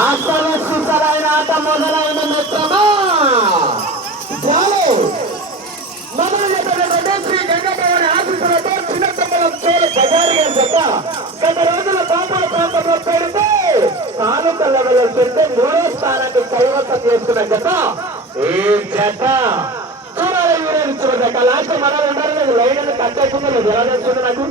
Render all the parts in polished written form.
అసలు సుసరైన ఆట మొదలైన మిత్రమా శ్రీ గంగపవని ఆశీస్సులతో చిన్నతమ్మలం చోరు బజారి గారి జత గత రోజుల బాపల ప్రాంతంలో పెడితే తాలూకా లెవెల్లో పెడితే 3వ స్థానాన్ని కైవసం చేసుకున్న జత ఈ జత చూడాలి వీరేంద్ర జత లాస్ట్ మనం ఉండాలి లేదు లైన్ అని కట్ అవుతుందో లేదు ఎలా తెలుస్తుంది నాకు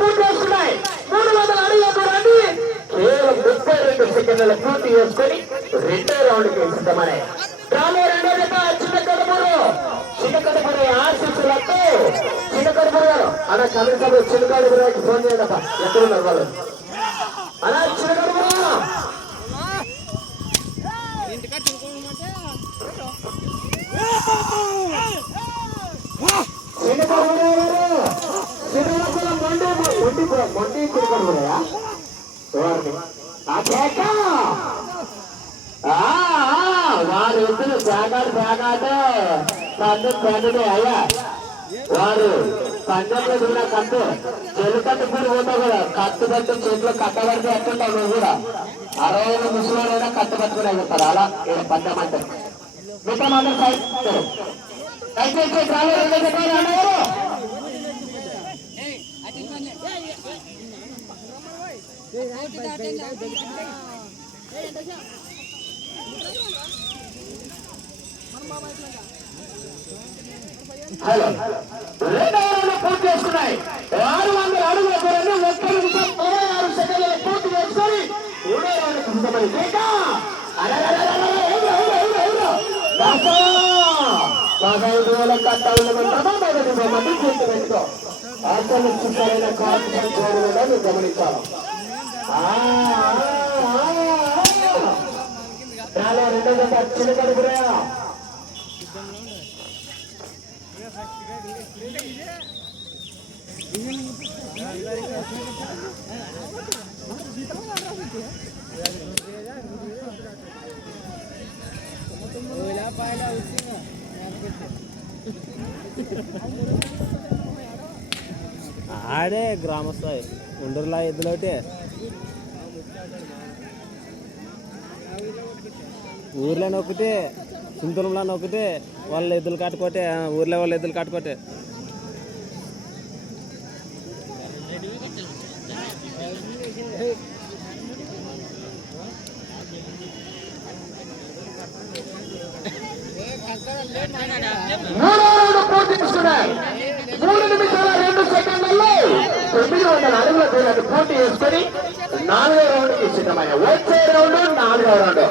పూర్తి చేస్తున్నాయి 300 అడుగుల దూరాన్ని కేవలం 32 సెకండ్ల పూర్తి చేసుకొని 2వ రౌండ్ కి సిద్ధమనే చిన్న కడుపురు ఆశీస్సులతో చిన్న కడుపురు గారు అలా కనీసం చిన్నకాడుపురాకి ఫోన్ చేయండి ఎక్కడున్నారు వాళ్ళు అలా చిన్న కడుపురు మొండి తిరగడుగురయా వారు ఇద్దరు పేకాట పండు అయ్యా వారు పంజంలో దిగిన కట్టు చెల్లికట్టు కూడా పోతావు కదా కట్టు పట్టు చేతిలో కట్టబడితే ఎట్టుంటావు నువ్వు కూడా 60 ముసలివారైనా కట్టు పట్టుకుని అయిపోతారు అలా పందెం అంటే మిగతా మాత్రం సైడ్ దయచేసి రాలేదు పూర్తి చేసుకున్నాయి 600 అడుగుల దూరాన్ని 1 నిమిషం 36 సెకండ్ల పూర్తి చేసుకొని 3వ రౌండ్ సిద్ధమని పెట్టుకో అసలు సరైన కాన్ఫిడెన్స్ నువ్వు గమనించాలి 2వ జత చిన్న కడుపురా ఆడే గ్రామస్థాయి ఉండర్లా ఎద్దులోటే ఊర్లో నొక్కితే సింతూరంలో నొక్కితే వాళ్ళ ఎద్దులు కట్టుకోటే ఊర్లో వాళ్ళ ఎద్దులు కట్టుకోటే పూర్తి చేసుకున్నాయి 3 నిమిషాల 2 సెకండ్లలో 900 అడుగుల దూరాన్ని పూర్తి చేసుకుని 4వ రౌండ్ కి సిద్ధమయ్యా వచ్చే రౌండ్ 4వ రౌండ్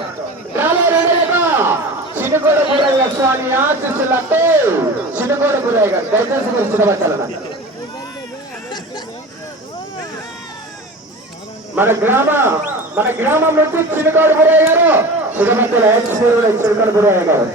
చిన్నగోడ బురయ్య స్వామి ఆశీస్సులతో చిన్నగోడ బురయ్య గారు దయచేసి మీరు సిద్ధపట్టాలన్న మన గ్రామం నుంచి చిన్నగోడ బురయ్య గారు సిద్ధపట్టాల చిన్నగోడ బురయ్య గారు